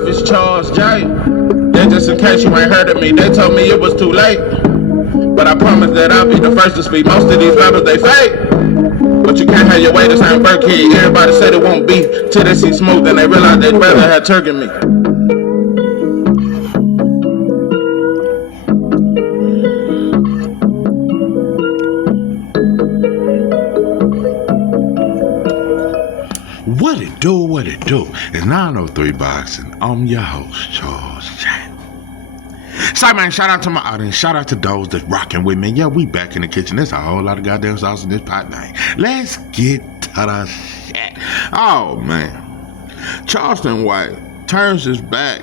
myself is Charles J. That just in case you ain't heard of me, they told me it was too late. But I promise that I'll be the first to speak. Most of these rappers, they fake. But you can't have your way, this ain't Burkhead. Everybody said it won't be till they see smooth, then they realize they'd rather have turkey meat. What it do? It's 903 Boxing. I'm your host, Charles J. So, man, shout out to my audience. Shout out to those that's rocking with me. Yeah, we back in the kitchen. There's a whole lot of goddamn sauce in this pot, man. Let's get to the shit. Oh, man. Charleston White turns his back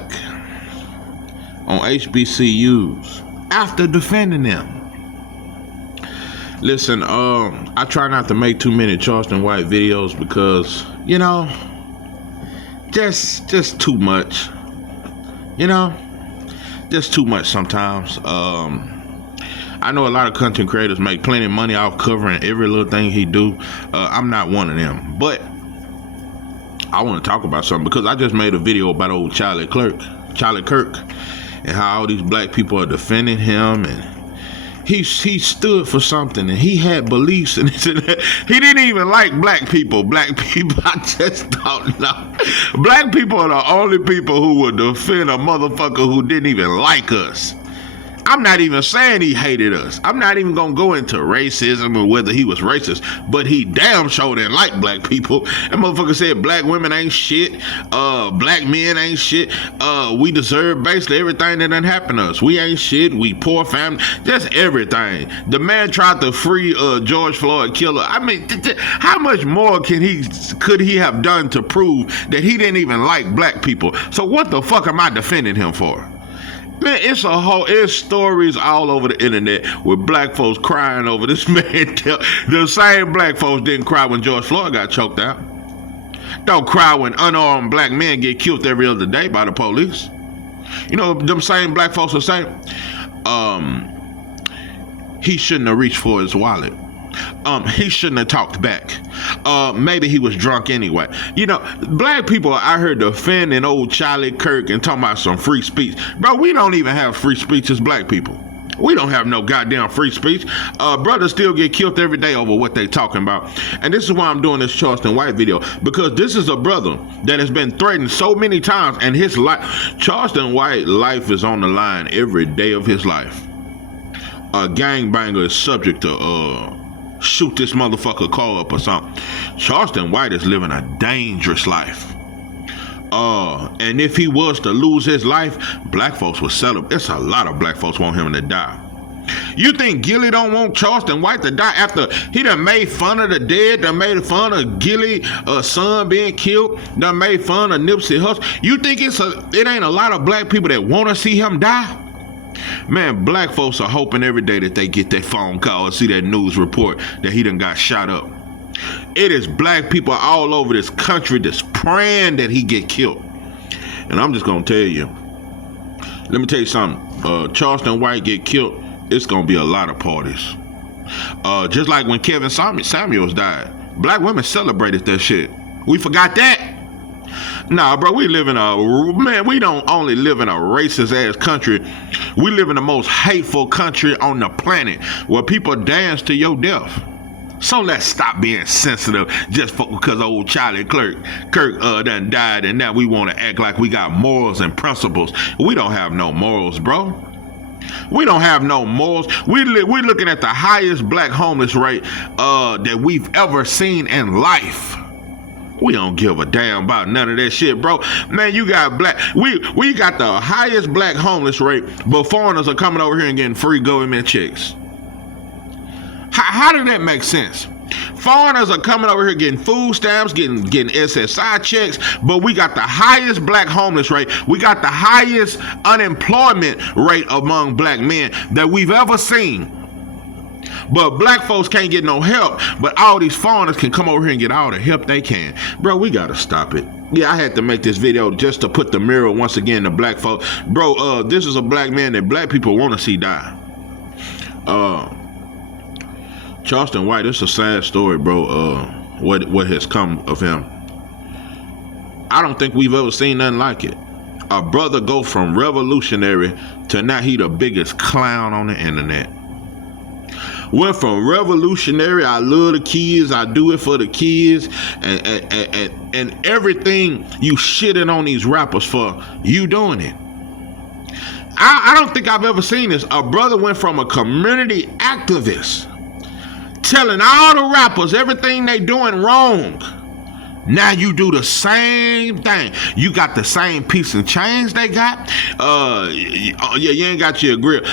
on HBCUs after defending them. Listen, I try not to make too many Charleston White videos because, you know, just too much. You know, just too much sometimes. I know a lot of content creators make plenty of money off covering every little thing he do. I'm not one of them, but I want to talk about something because I just made a video about old Charlie Kirk, and how all these black people are defending him, and he stood for something, and he had beliefs, and he didn't even like black people. I just don't know. Black people are the only people who would defend a motherfucker who didn't even like us. I'm not even saying he hated us. I'm not even gonna go into racism or whether he was racist, but he damn sure didn't like black people. That motherfucker said black women ain't shit, black men ain't shit, we deserve basically everything that done happened to us. We ain't shit, we poor family, just everything. The man tried to free George Floyd killer. I mean, how much more could he have done to prove that he didn't even like black people? So what the fuck am I defending him for? Man, it's stories all over the internet with black folks crying over this man. The same black folks didn't cry when George Floyd got choked out. Don't cry when unarmed black men get killed every other day by the police. You know, them same black folks will say, he shouldn't have reached for his wallet. He shouldn't have talked back. Maybe he was drunk anyway. You know, black people are out here defending old Charlie Kirk and talking about some free speech. Bro, we don't even have free speech as black people. We don't have no goddamn free speech. Brothers still get killed every day over what they talking about. And this is why I'm doing this Charleston White video, because this is a brother that has been threatened so many times, and his life, Charleston White life is on the line every day of his life. A gangbanger is subject to shoot this motherfucker car up or something. Charleston White is living a dangerous life. And if he was to lose his life, black folks would celebrate. It's a lot of black folks want him to die. You think Gilly don't want Charleston White to die after he done made fun of the dead, done made fun of Gilly son being killed, done made fun of Nipsey Hussle? You think it ain't a lot of black people that want to see him die? Man, black folks are hoping every day that they get that phone call and see that news report that he done got shot up. It is black people all over this country that's praying that he get killed. And I'm just gonna tell you, let me tell you something. Charleston White get killed, it's gonna be a lot of parties. Just like when Kevin Samuels died, black women celebrated that shit. We forgot that. Nah, bro, we don't only live in a racist ass country. We live in the most hateful country on the planet where people dance to your death. So let's stop being sensitive just because old Charlie Kirk done died, and now we want to act like we got morals and principles. We don't have no morals, bro. We don't have no morals. We're looking at the highest black homeless rate that we've ever seen in life. We don't give a damn about none of that shit, bro. Man, you got we got the highest black homeless rate, but foreigners are coming over here and getting free government checks. How did that make sense? Foreigners are coming over here getting food stamps, getting SSI checks, but we got the highest black homeless rate. We got the highest unemployment rate among black men that we've ever seen. But black folks can't get no help, but all these foreigners can come over here and get all the help they can. Bro, we gotta stop it. Yeah, I had to make this video just to put the mirror once again to black folks. Bro, this is a black man that black people want to see die. Charleston White, it's a sad story, bro. What has come of him. I don't think we've ever seen nothing like it. A brother go from revolutionary to now he the biggest clown on the internet. Went from revolutionary, I love the kids, I do it for the kids, and everything you shitting on these rappers for, you doing it. I don't think I've ever seen this. A brother went from a community activist telling all the rappers everything they doing wrong. Now you do the same thing. You got the same piece and chains they got. You ain't got your grip.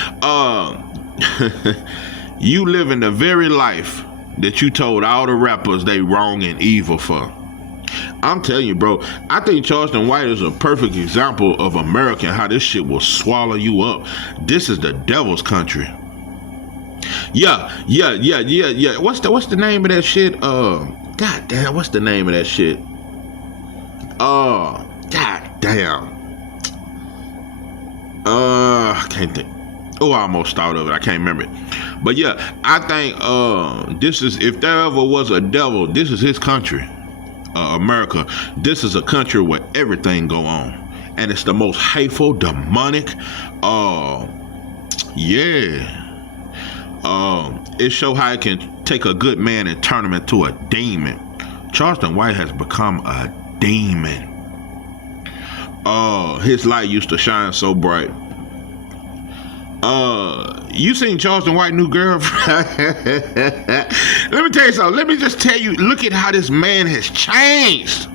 You living the very life that you told all the rappers they wrong and evil for. I'm telling you, bro, I think Charleston White is a perfect example of America and how this shit will swallow you up. This is the devil's country. Yeah. What's the name of that shit? God damn, what's the name of that shit? God damn. I can't think. Oh, I almost thought of it. I can't remember it. But yeah, I think this is, if there ever was a devil, this is his country. America. This is a country where everything go on. And it's the most hateful, demonic, it show how it can take a good man and turn him into a demon. Charleston White has become a demon. His light used to shine so bright. You seen Charleston White new girlfriend? Let me tell you something. Let me just tell you, look at how this man has changed.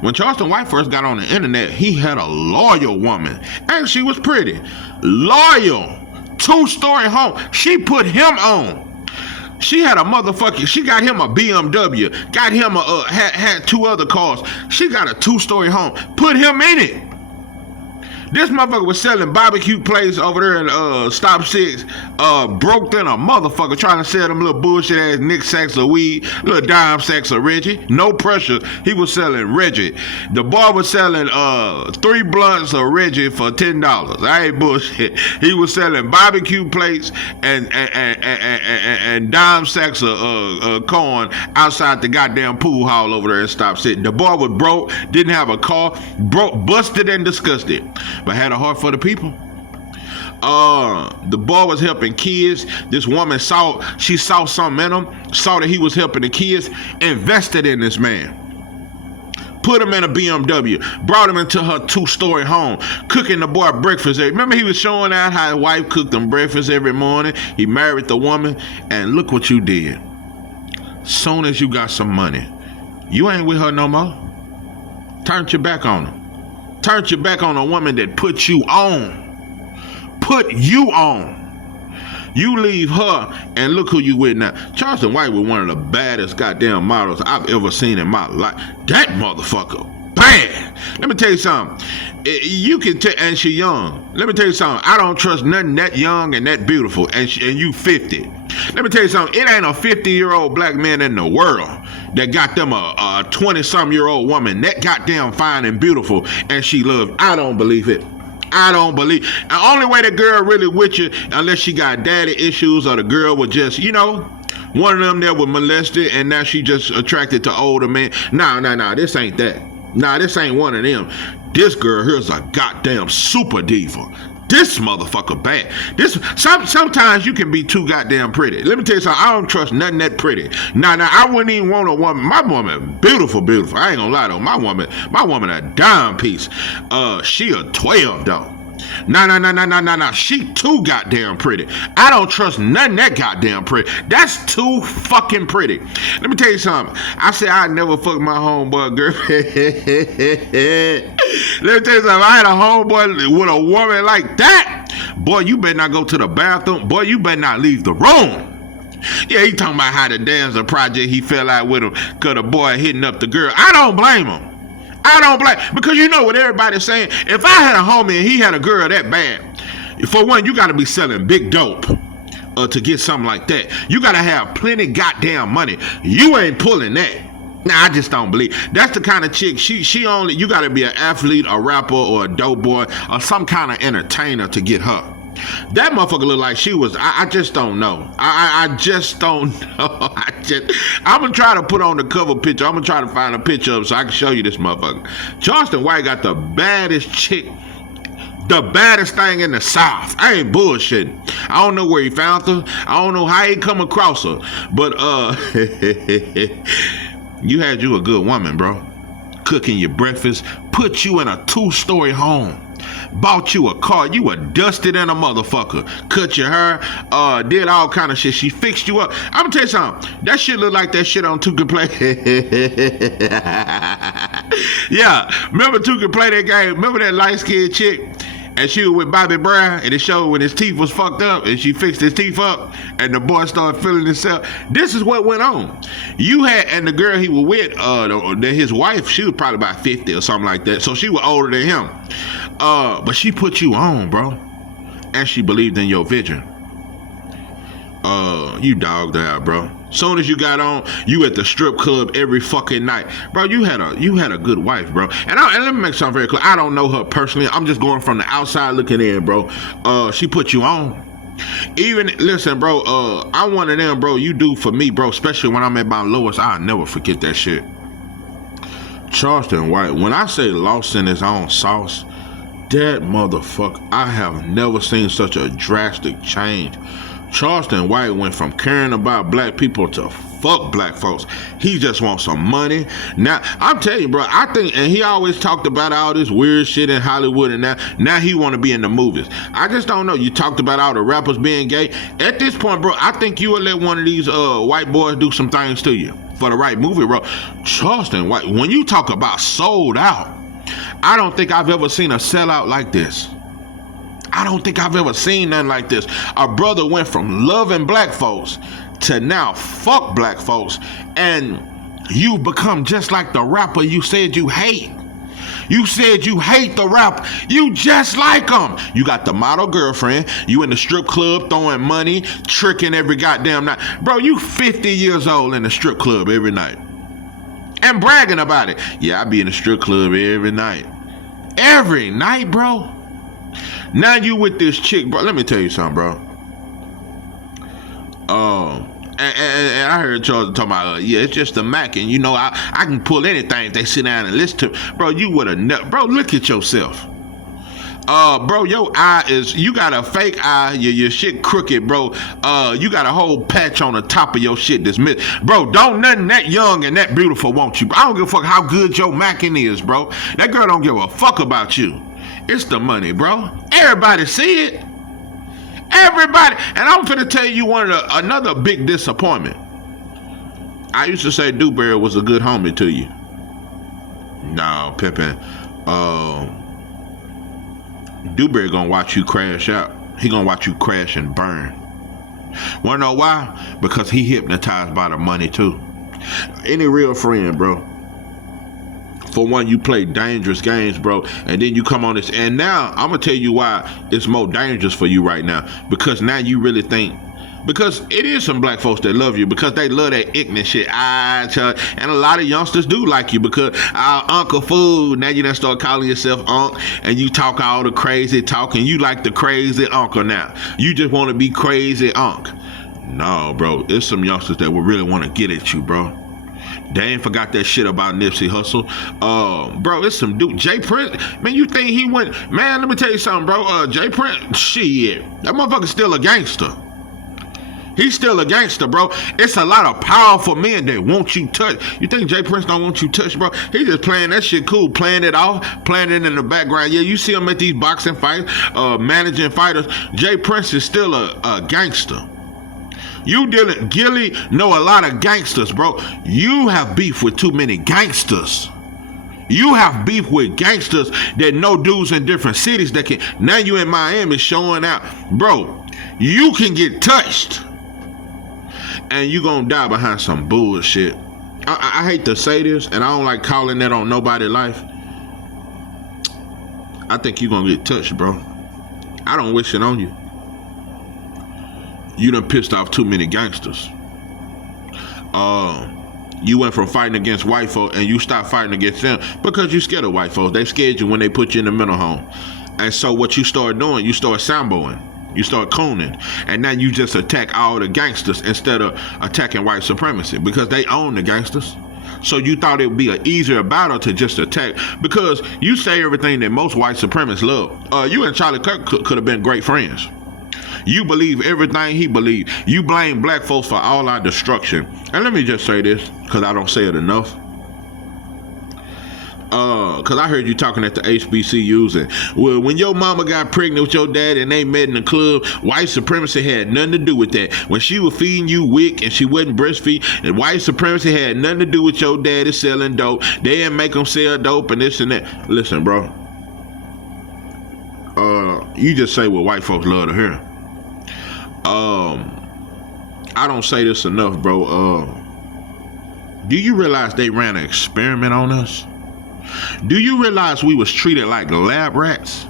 When Charleston White first got on the internet, he had a loyal woman. And she was pretty. Loyal. 2-story home. She put him on. She had a motherfucking, she got him a BMW. Got him had 2 other cars. She got a 2-story home. Put him in it. This motherfucker was selling barbecue plates over there in Stop 6. Broke than a motherfucker trying to sell them little bullshit ass Nick sacks of weed, little dime sacks of Reggie. No pressure. He was selling Reggie. The boy was selling 3 blunts of Reggie for $10. I ain't bullshit. He was selling barbecue plates and dime sacks of corn outside the goddamn pool hall over there in Stop 6. The boy was broke, didn't have a car, broke, busted and disgusted, but had a heart for the people. The boy was helping kids. This woman saw something in him, saw that he was helping the kids, invested in this man. Put him in a BMW, brought him into her 2-story home, cooking the boy breakfast. Remember he was showing out how his wife cooked him breakfast every morning. He married the woman, and look what you did. Soon as you got some money, you ain't with her no more. Turned your back on her. Turned your back on a woman that put you on. Put you on. You leave her and look who you with now. Charleston White was one of the baddest goddamn models I've ever seen in my life. That motherfucker, bad. Let me tell you something. You can tell, and she young. Let me tell you something. I don't trust nothing that young and that beautiful. And you 50. Let me tell you something. It ain't a 50-year-old black man in the world that got them a 20-some-year-old woman that goddamn fine and beautiful, and she loved. I don't believe it. I don't believe. The only way the girl really with you, unless she got daddy issues or the girl was just, one of them that was molested and now she just attracted to older men. Nah, this ain't that. Nah, this ain't one of them. This girl here's a goddamn super diva. This motherfucker bad. Sometimes you can be too goddamn pretty. Let me tell you something. I don't trust nothing that pretty. Nah, I wouldn't even want a woman. My woman, beautiful. I ain't gonna lie though. My woman a dime piece. She a 12 though. Nah. She too goddamn pretty. I don't trust nothing that goddamn pretty. That's too fucking pretty. Let me tell you something. I said I'd never fuck my homeboy girlfriend. Let me tell you something. I had a homeboy with a woman like that. Boy, you better not go to the bathroom. Boy, you better not leave the room. Yeah, he talking about how the dancer project he fell out with him because the boy hitting up the girl. I don't blame him. Because you know what everybody's saying. If I had a homie and he had a girl that bad, for one, you got to be selling big dope to get something like that. You got to have plenty goddamn money. You ain't pulling that. Nah, I just don't believe. That's the kind of chick, she only, you got to be an athlete, a rapper, or a dope boy, or some kind of entertainer to get her. That motherfucker looked like she was. I just don't know. I just don't know. I'm gonna try to put on the cover picture. I'm gonna try to find a picture of so I can show you this motherfucker. Charleston White got the baddest chick, the baddest thing in the South. I ain't bullshitting. I don't know where he found her. I don't know how he come across her. But you had you a good woman, bro. Cooking your breakfast, put you in a 2-story home. Bought you a car, you were dusted in a motherfucker. Cut your hair, did all kind of shit. She fixed you up. I'm gonna tell you something. That shit look like that shit on Two Can Play. Yeah, remember Two Can Play that game? Remember that light-skinned chick? And she was with Bobby Brown, and it showed when his teeth was fucked up, and she fixed his teeth up, and the boy started feeling himself. This is what went on. You had, and the girl he was with, his wife, she was probably about 50 or something like that, so she was older than him. But she put you on, bro, and she believed in your vision. You dogged her out, bro. Soon as you got on, you at the strip club every fucking night, bro. You had a good wife, bro. And let me make something very clear. I don't know her personally. I'm just going from the outside looking in, bro. She put you on. Even listen, bro. I'm one of them, bro. You do for me, bro. Especially when I'm at my lowest. I'll never forget that shit. Charleston White. When I say lost in his own sauce, that motherfucker. I have never seen such a drastic change. Charleston White went from caring about black people to fuck black folks. He just wants some money. Now, I'm telling you, bro, I think, and he always talked about all this weird shit in Hollywood, and now he want to be in the movies. I just don't know. You talked about all the rappers being gay. At this point, bro, I think you would let one of these white boys do some things to you for the right movie, bro. Charleston White, when you talk about sold out, I don't think I've ever seen a sellout like this. I don't think I've ever seen nothing like this. A brother went from loving black folks to now fuck black folks, and you become just like the rapper you said you hate. You said you hate the rapper. You just like him. You got the model girlfriend. You in the strip club throwing money, tricking every goddamn night. Bro, you 50 years old in the strip club every night. And bragging about it. Yeah, I be in the strip club every night. Every night, bro. Now you with this chick, bro. Let me tell you something, bro. And I heard Charles talking about, yeah, it's just a Mac, and you know, I can pull anything if they sit down and listen to. Bro, you would have, bro, look at yourself. Bro, your eye is, you got a fake eye, your shit crooked, bro. You got a whole patch on the top of your shit that's missing. Bro, don't nothing that young and that beautiful want you. I don't give a fuck how good your macking is, bro. That girl don't give a fuck about you. It's the money, bro. Everybody see it. Everybody. And I'm finna tell you another big disappointment. I used to say Dewberry was a good homie to you. No, Pippin. Dewberry gonna watch you crash out. He gonna watch you crash and burn. Wanna know why? Because he hypnotized by the money too. Any real friend, bro. For one, you play dangerous games, bro, and then you come on this, and now I'm gonna tell you why it's more dangerous for you right now. Because now you really think, because it is some black folks that love you because they love that ignorant shit. And a lot of youngsters do like you because Uncle Fool. Now you done start calling yourself Unc, and you talk all the crazy talk, and you like the crazy uncle now. You just want to be crazy Unc. No, bro, it's some youngsters that will really want to get at you, bro. They ain't forgot that shit about Nipsey Hussle. Bro, it's some dude. Jay Prince, man, you think he went, man, let me tell you something, bro. Jay Prince, shit, that motherfucker's still a gangster. He's still a gangster, bro. It's a lot of powerful men that want you touched. You think Jay Prince don't want you touched, bro? He just playing that shit cool, playing it off, playing it in the background. Yeah, you see him at these boxing fights, managing fighters. Jay Prince is still a gangster. You Gilly know a lot of gangsters, bro. You have beef with too many gangsters. You have beef with gangsters that know dudes in different cities that can. Now you in Miami showing out, bro. You can get touched, and you gonna die behind some bullshit. I hate to say this, and I don't like calling that on nobody's life. I think you gonna get touched, bro. I don't wish it on you. You done pissed off too many gangsters. You went from fighting against white folks and you stopped fighting against them because you scared of white folks. They scared you when they put you in the mental home. And so what you start doing, you start samboing. You start cooning, and now you just attack all the gangsters instead of attacking white supremacy because they own the gangsters. So you thought it would be an easier battle to just attack because you say everything that most white supremacists love. You and Charlie Kirk could have been great friends. You believe everything he believed. You blame black folks for all our destruction. And let me just say this, because I don't say it enough. Because I heard you talking at the HBCUs, and well, when your mama got pregnant with your dad and they met in the club, white supremacy had nothing to do with that. When she was feeding you wick and she wasn't breastfeeding, and white supremacy had nothing to do with your daddy selling dope. They didn't make them sell dope and this and that. Listen, bro. You just say what white folks love to hear. I don't say this enough, bro. Do you realize they ran an experiment on us? Do you realize we was treated like lab rats?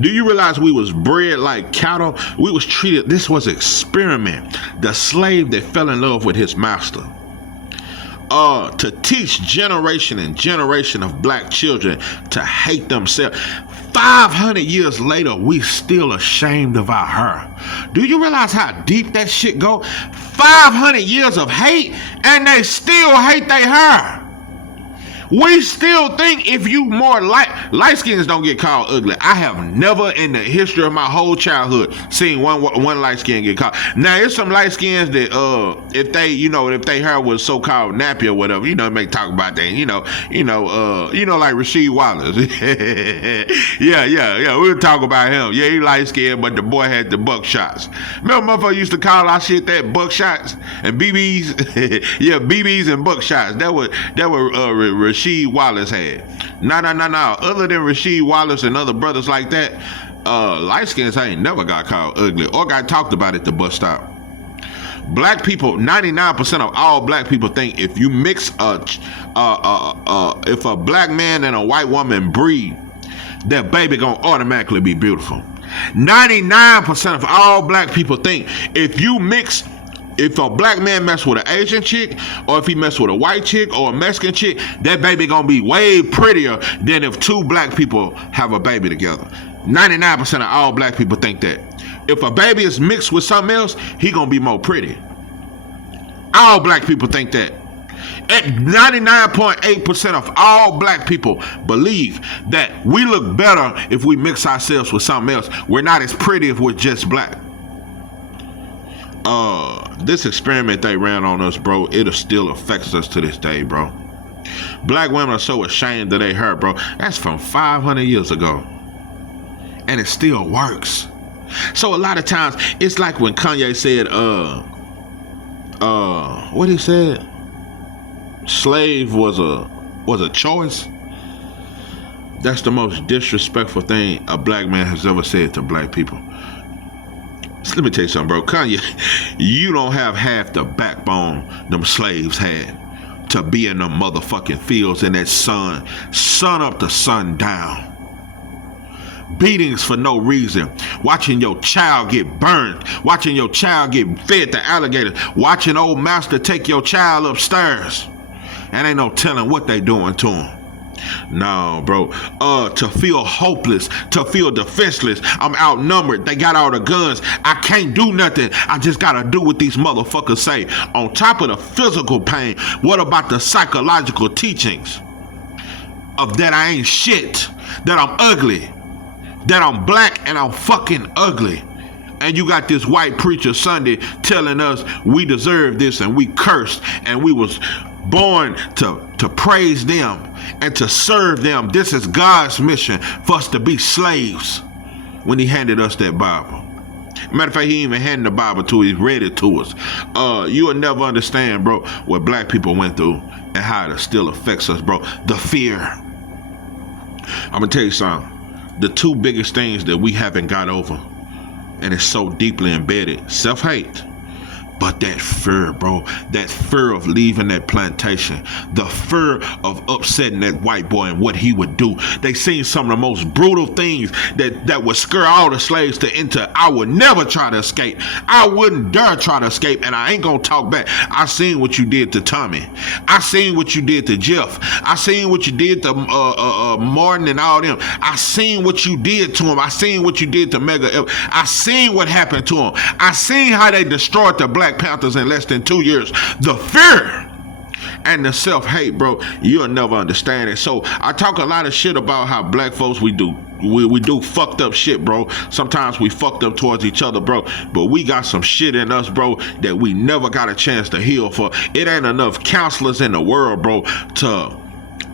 Do you realize we was bred like cattle? We was treated, this was experiment. The slave that fell in love with his master. To teach generation and generation of black children to hate themselves. 500 years later, we still ashamed of our hair. Do you realize how deep that shit go? 500 years of hate, and they still hate their hair. We still think if you more light skins don't get called ugly. I have never in the history of my whole childhood seen one light skin get called. Now there's some light skins that if they hair was so called nappy or whatever, they may talk about that. Like Rasheed Wallace. yeah. We'll talk about him. Yeah, he light skinned, but the boy had the buckshots. Remember motherfucker used to call our shit that buckshots and BBs? Yeah, BBs and buckshots. That was Rasheed Wallace had. No. Other than Rasheed Wallace and other brothers like that, light skins ain't never got called ugly or got talked about at the bus stop. Black people, 99% of all black people think if you mix if a black man and a white woman breed, that baby gonna automatically be beautiful. 99% of all black people think if a black man mess with an Asian chick, or if he mess with a white chick or a Mexican chick, that baby gonna be way prettier than if two black people have a baby together. 99% of all black people think that. If a baby is mixed with something else, he gonna be more pretty. All black people think that. At 99.8% of all black people believe that we look better if we mix ourselves with something else. We're not as pretty if we're just black. This experiment they ran on us, bro, it still affects us to this day, bro. Black women are so ashamed of their hair, bro. That's from 500 years ago. And it still works. So a lot of times, it's like when Kanye said, what he said? Slave was a choice. That's the most disrespectful thing a black man has ever said to black people. So let me tell you something, bro. Kanye, you don't have half the backbone them slaves had to be in them motherfucking fields in that sun up to sun down. Beatings for no reason. Watching your child get burned. Watching your child get fed to alligators. Watching old master take your child upstairs. And ain't no telling what they doing to him. No, bro. To feel hopeless, to feel defenseless. I'm outnumbered. They got all the guns. I can't do nothing. I just gotta do what these motherfuckers say. On top of the physical pain, what about the psychological teachings of that I ain't shit, that I'm ugly, that I'm black and I'm fucking ugly? And you got this white preacher Sunday telling us we deserve this and we cursed and we was born to praise them and to serve them. This is God's mission for us to be slaves when he handed us that Bible. Matter of fact, he even handed the Bible to us. He read it to us. You will never understand, bro, what black people went through and how it still affects us, bro. The fear. I'm going to tell you something. The two biggest things that we haven't got over, and it's so deeply embedded: self-hate But that fear, bro, that fear of leaving that plantation, the fear of upsetting that white boy and what he would do. They seen some of the most brutal things that would scare all the slaves to enter. I would never try to escape. I wouldn't dare try to escape, and I ain't gonna talk back. I seen what you did to Tommy. I seen what you did to Jeff. I seen what you did to Martin and all them. I seen what you did to him. I seen what you did to Mega. I seen what happened to him. I seen how they destroyed the Black Panthers in less than 2 years. The fear and the self-hate, bro, you'll never understand it. So I talk a lot of shit about how black folks, we do fucked up shit, bro. Sometimes we fucked up towards each other, bro, but we got some shit in us, bro, that we never got a chance to heal for. It ain't enough counselors in the world, bro, to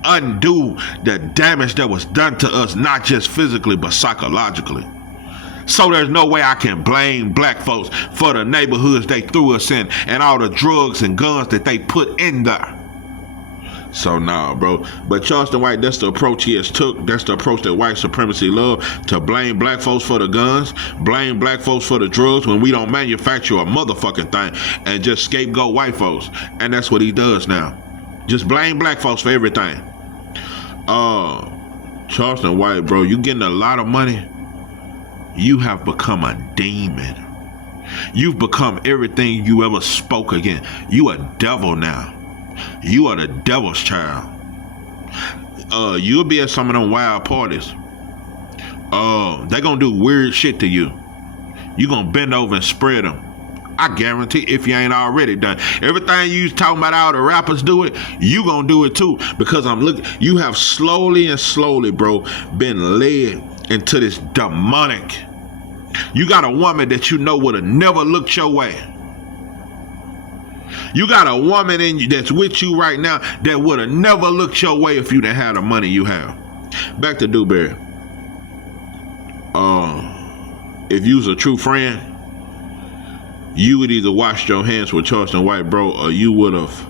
undo the damage that was done to us, not just physically but psychologically. So there's no way I can blame black folks for the neighborhoods they threw us in and all the drugs and guns that they put in there. So nah, bro. But Charleston White, that's the approach he has took. That's the approach that white supremacy love, to blame black folks for the guns, blame black folks for the drugs when we don't manufacture a motherfucking thing, and just scapegoat white folks. And that's what he does now. Just blame black folks for everything. Charleston White, bro, you getting a lot of money. You have become a demon. You've become everything you ever spoke again. You a devil now. You are the devil's child. You'll be at some of them wild parties. They gonna do weird shit to you. You gonna bend over and spread them. I guarantee, if you ain't already done. Everything you talking about, all the rappers do it, you gonna do it too. Because I'm looking, you have slowly and slowly, bro, been led into this demonic. You got a woman that you know would have never looked your way. You got a woman in you that's with you right now that would have never looked your way if you didn't have the money you have. Back to Dewberry. If you was a true friend, you would either wash your hands with Charleston White, bro, or you would have.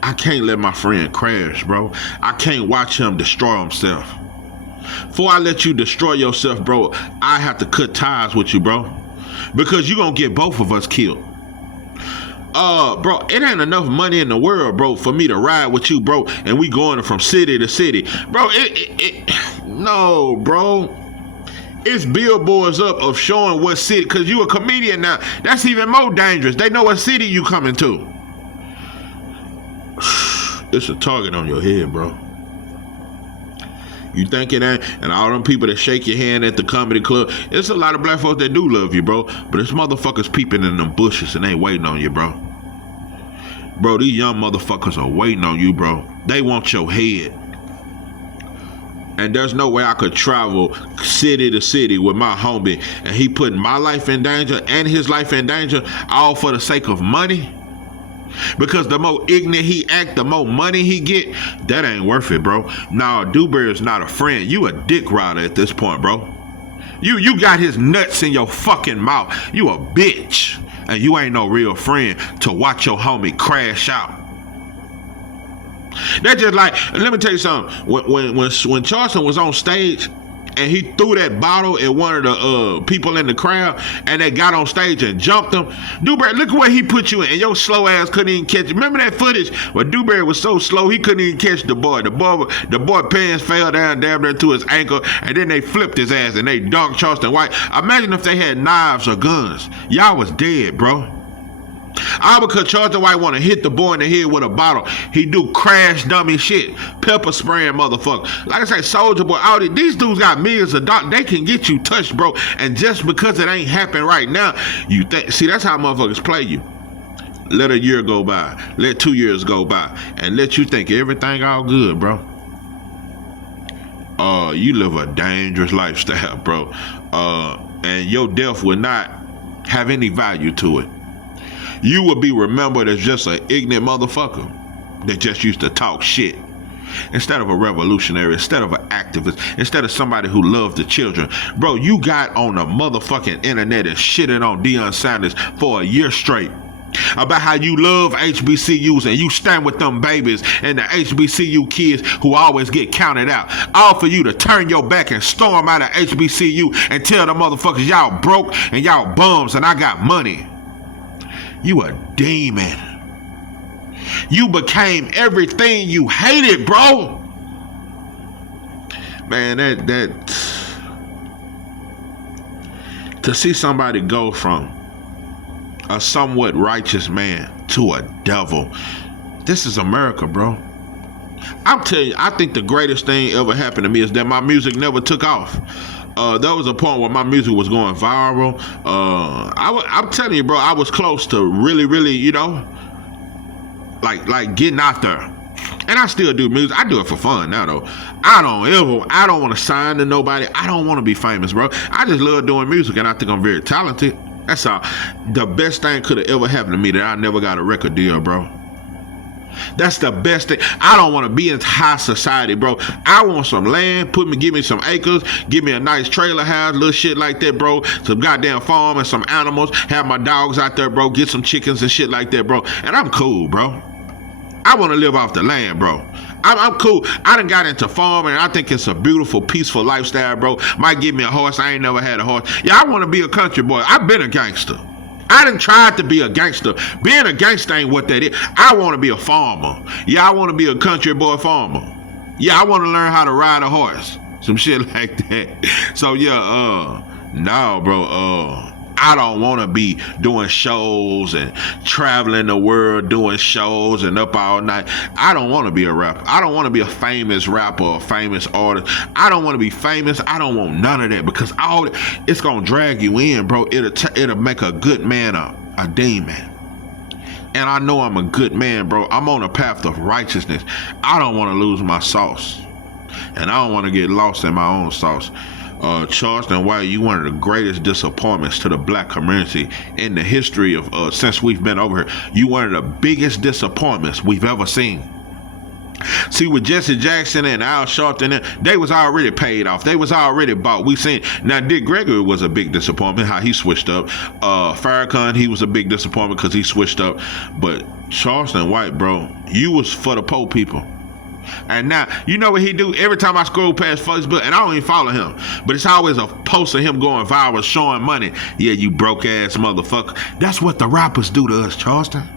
I can't let my friend crash, bro. I can't watch him destroy himself. Before I let you destroy yourself, bro, I have to cut ties with you, bro. Because you gonna get both of us killed. Bro, it ain't enough money in the world, bro, for me to ride with you, bro, and we going from city to city. Bro, no, bro. It's billboards up of showing what city, because you a comedian now. That's even more dangerous. They know what city you coming to. It's a target on your head, bro. You think it ain't? And all them people that shake your hand at the comedy club, it's a lot of black folks that do love you, bro. But it's motherfuckers peeping in them bushes and they waiting on you, bro. Bro, these young motherfuckers are waiting on you, bro. They want your head. And there's no way I could travel city to city with my homie and he putting my life in danger and his life in danger, all for the sake of money. Because the more ignorant he act, the more money he get. That ain't worth it, bro. Nah, Dewberry is not a friend. You a dick rider at this point, bro. You got his nuts in your fucking mouth. You a bitch. And you ain't no real friend to watch your homie crash out. That's just like, let me tell you something. When Charleston was on stage and he threw that bottle at one of the people in the crowd and they got on stage and jumped him, Dewberry, look at where he put you in, and your slow ass couldn't even catch it. Remember that footage where Dewberry was so slow he couldn't even catch the boy. The boy pants fell down damn near to his ankle, and then they flipped his ass and they dunked Charleston White. Imagine if they had knives or guns. Y'all was dead, bro. All because Charleston White want to hit the boy in the head with a bottle. He do crash dummy shit. Pepper spraying motherfucker. Like I say, Soulja Boy, all these dudes got millions of dollars. They can get you touched, bro. And just because it ain't happening right now, you think, see, that's how motherfuckers play you. Let a year go by. Let 2 years go by. And let you think everything all good, bro. You live a dangerous lifestyle, bro. And your death will not have any value to it. You will be remembered as just an ignorant motherfucker that just used to talk shit. Instead of a revolutionary, instead of an activist, instead of somebody who loved the children. Bro, you got on the motherfucking internet and shitted on Deion Sanders for a year straight. about how you love HBCUs and you stand with them babies and the HBCU kids who always get counted out. All for you to turn your back and storm out of HBCU and tell the motherfuckers y'all broke and y'all bums and I got money. You a demon. You became everything you hated, bro. Man, that to see somebody go from a somewhat righteous man to a devil. This is America, bro. I'm telling you, I think the greatest thing ever happened to me is that my music never took off. There was a point where my music was going viral. I'm telling you, bro, I was close to really, you know, like getting out there. And I still do music. I do it for fun now, though. I don't want to sign to nobody. I don't want to be famous, bro. I just love doing music, and I think I'm very talented. That's all. The best thing could have ever happened to me that I never got a record deal, bro. That's the best thing. I don't want to be in high society, bro. I want some land. Give me some acres. Give me a nice trailer house, little shit like that, bro. Some goddamn farm and some animals. Have my dogs out there, bro. Get some chickens and shit like that, bro. And I'm cool, bro. I want to live off the land, bro. I'm cool. I done got into farming. I think it's a beautiful, peaceful lifestyle, bro. Might give me a horse. I ain't never had a horse. Yeah, I want to be a country boy. I've been a gangster. I done tried to be a gangster. Being a gangster ain't what that is. I want to be a farmer. Yeah, I want to be a country boy farmer. Yeah, I want to learn how to ride a horse. Some shit like that. So, yeah, no, bro, I don't want to be doing shows and traveling the world doing shows and up all night. I don't want to be a rapper. I don't want to be a famous rapper or a famous artist. I don't want to be famous. I don't want none of that because it's going to drag you in, bro. It'll make a good man a demon. And I know I'm a good man, bro. I'm on a path of righteousness. I don't want to lose my sauce. And I don't want to get lost in my own sauce. Charleston, why you one of the greatest disappointments to the black community in the history of since we've been over here. You one of the biggest disappointments we've ever seen. See, with Jesse Jackson and Al Sharpton, they was already paid off. They was already bought. We seen now. Dick Gregory was a big disappointment how he switched up. Farrakhan, he was a big disappointment because he switched up. But Charleston White, bro, you was for the poor people. And now, you know what he do? Every time I scroll past Facebook, and I don't even follow him, but it's always a post of him going viral, showing money. Yeah, you broke ass motherfucker. That's what the rappers do to us, Charleston.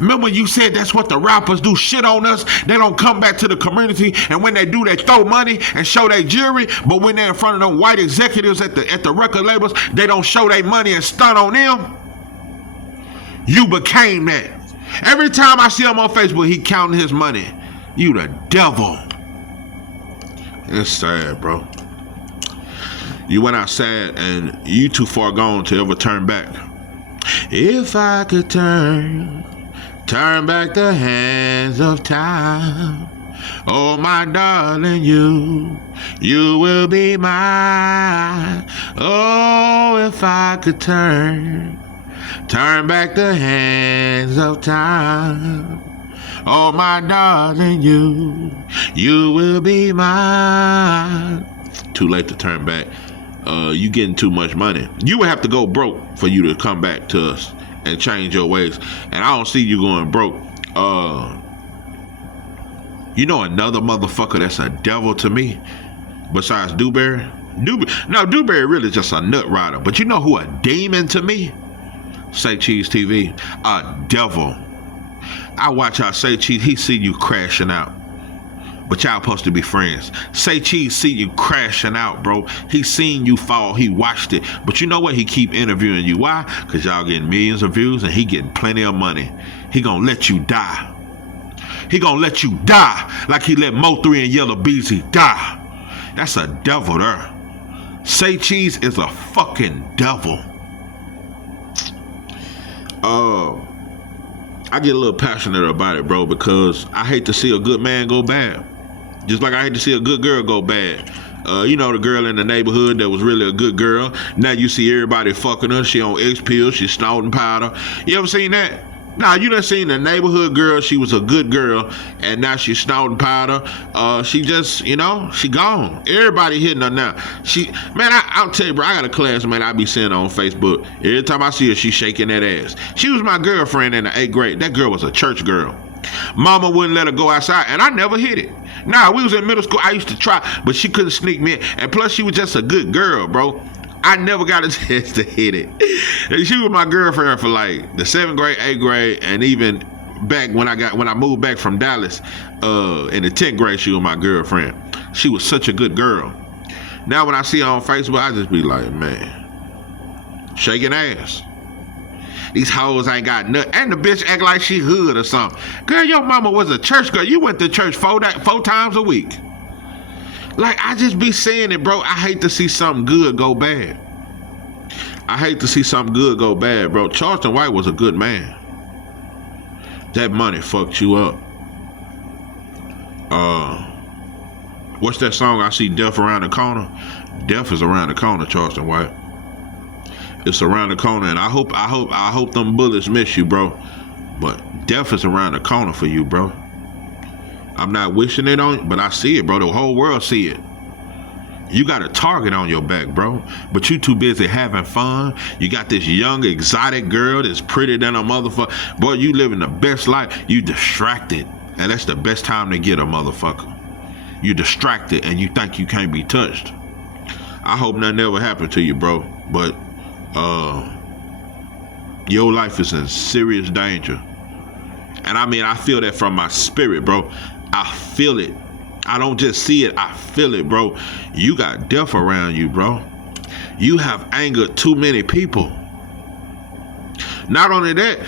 Remember you said that's what the rappers do, shit on us? They don't come back to the community, and when they do, they throw money and show their jewelry, but when they're in front of them white executives at the record labels, they don't show their money and stunt on them. You became that. Every time I see him on Facebook, he counting his money. You the devil. It's sad, bro. You went outside and you too far gone to ever turn back. If I could turn back the hands of time, oh my darling, you will be mine. Oh, if I could turn back the hands of time, oh my darling, you will be mine. Too late to turn back. You getting too much money. You would have to go broke for you to come back to us and change your ways. And I don't see you going broke. You know another motherfucker that's a devil to me besides Dewberry? Dewberry really just a nut rider. But you know who a demon to me? Say Cheese TV. A devil. I watch how Say Cheese, he see you crashing out. But y'all supposed to be friends. Say Cheese see you crashing out, bro. He seen you fall. He watched it. But you know what? He keep interviewing you. Why? Because y'all getting millions of views and he getting plenty of money. He gonna let you die. He gonna let you die like he let Mo3 and Yellow Beezy die. That's a devil there. Say Cheese is a fucking devil. I get a little passionate about it, bro, because I hate to see a good man go bad. Just like I hate to see a good girl go bad. You know, the girl in the neighborhood that was really a good girl. Now you see everybody fucking her. She on X pills. She snorting powder. You ever seen that? Now, you done seen the neighborhood girl. She was a good girl, and now she's snorting powder. She just, she gone. Everybody hitting her now. I'll tell you, bro, I got a classmate I be seeing on Facebook. Every time I see her, she shaking that ass. She was my girlfriend in the 8th grade. That girl was a church girl. Mama wouldn't let her go outside, and I never hit it. Nah, we was in middle school. I used to try, but she couldn't sneak me in. And plus, she was just a good girl, bro. I never got a chance to hit it. And she was my girlfriend for like the 7th grade, 8th grade, and even back when I moved back from Dallas, in the 10th grade, she was my girlfriend. She was such a good girl. Now when I see her on Facebook, I just be like, man, shaking ass. These hoes ain't got nothing. And the bitch act like she hood or something. Girl, your mama was a church girl. You went to church 4 times a week. Like, I just be saying it, bro. I hate to see something good go bad. I hate to see something good go bad, bro. Charleston White was a good man. That money fucked you up. What's that song? I see death around the corner. Death is around the corner, Charleston White. It's around the corner, and I hope them bullets miss you, bro. But death is around the corner for you, bro. I'm not wishing it on you, but I see it, bro. The whole world see it. You got a target on your back, bro. But you too busy having fun. You got this young, exotic girl that's prettier than a motherfucker. Boy, you living the best life. You distracted. And that's the best time to get a motherfucker. You distracted and you think you can't be touched. I hope nothing ever happened to you, bro. But your life is in serious danger. And I feel that from my spirit, bro. I feel it. I don't just see it, I feel it, bro. You got death around you, bro. You have angered too many people. Not only that,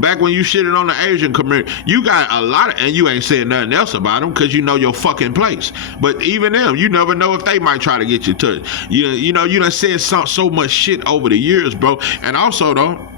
back when you shitted on the Asian community, you got a lot of, and you ain't saying nothing else about them because you know your fucking place. But even them, you never know if they might try to get you touched. You done said so much shit over the years, bro. And also, though,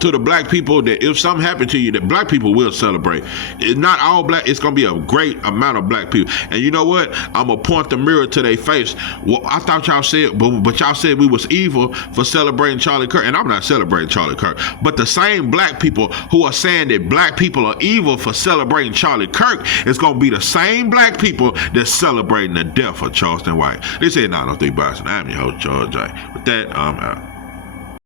to the black people, that if something happened to you, that black people will celebrate. It's not all black. It's gonna be a great amount of black people. And you know what? I'm gonna point the mirror to their face. Well, I thought y'all said, but y'all said we was evil for celebrating Charlie Kirk, and I'm not celebrating Charlie Kirk. But the same black people who are saying that black people are evil for celebrating Charlie Kirk is gonna be the same black people that's celebrating the death of Charleston White. They said, "No, don't think about it." I'm your host, George J. With that, I'm out.